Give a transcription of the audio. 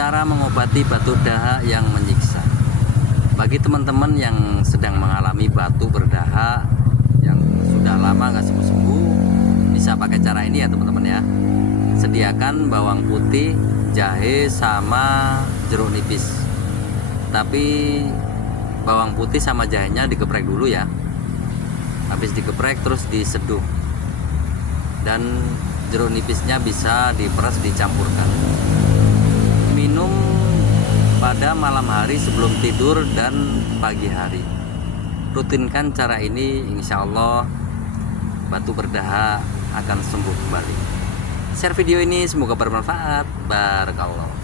Cara mengobati batu dahak yang menyiksa. Bagi teman-teman yang sedang mengalami batu berdahak yang sudah lama nggak sembuh-sembuh, bisa pakai cara ini ya teman-teman ya. Sediakan bawang putih, jahe, sama jeruk nipis. Tapi bawang putih sama jahenya digeprek dulu ya. Habis digeprek terus diseduh. Dan jeruk nipisnya bisa diperas, dicampurkan. Minum pada malam hari sebelum tidur dan pagi hari. Rutinkan cara ini, insya Allah batu berdahak akan sembuh kembali. Share video ini, semoga bermanfaat. Barakallah.